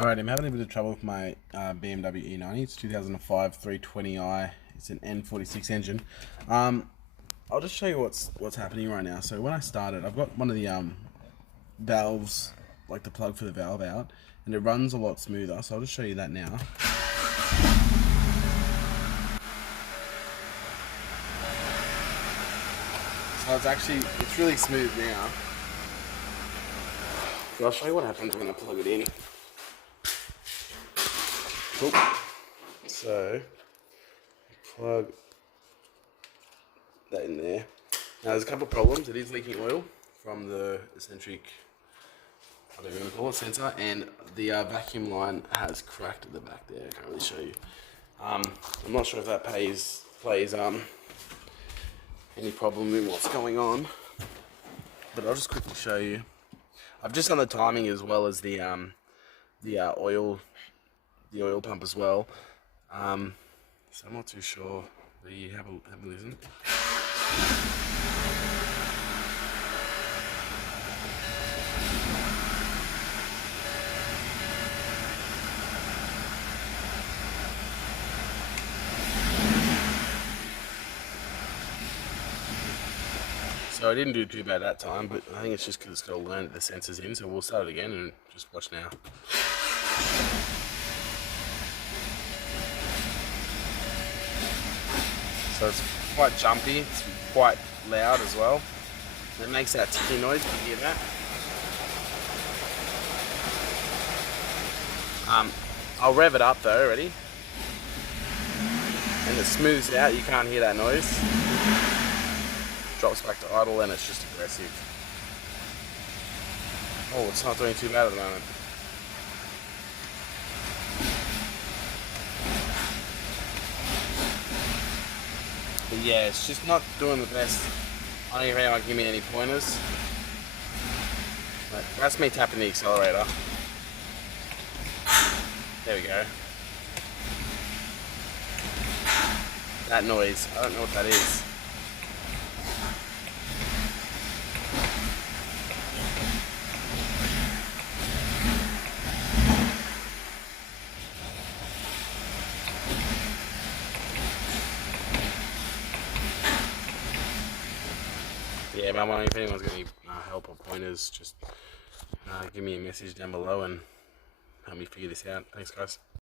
Alright, I'm having a bit of trouble with my BMW E90. It's 2005 320i. It's an N46 engine. I'll just show you what's happening right now. So when I started, I've got one of the valves, like the plug for the valve out, and it runs a lot smoother. So I'll just show you that now. So it's really smooth now. So I'll show you what happens when I plug it in. Cool. So plug that in there. Now there's a couple of problems. It is leaking oil from the eccentric, whatever you want to call it, sensor, and the vacuum line has cracked at the back there. I can't really show you. I'm not sure if that plays any problem in what's going on, but I'll just quickly show you. I've just done the timing as well as the oil pump as well. So I'm not too sure. But you have a listen. So I didn't do too bad that time, but I think it's just because it's got to learn that the sensor's in, so we'll start it again and just watch now. So it's quite jumpy, it's quite loud as well. It makes that ticking noise, can you hear that? I'll rev it up though, ready? And it smooths out, you can't hear that noise. Drops back to idle and it's just aggressive. Oh, it's not doing too bad at the moment. But yeah, it's just not doing the best. I don't know if anyone can give me any pointers. But that's me tapping the accelerator. There we go. That noise, I don't know what that is. Yeah, but I'm wondering if anyone's got any help or pointers, just give me a message down below and help me figure this out. Thanks, guys.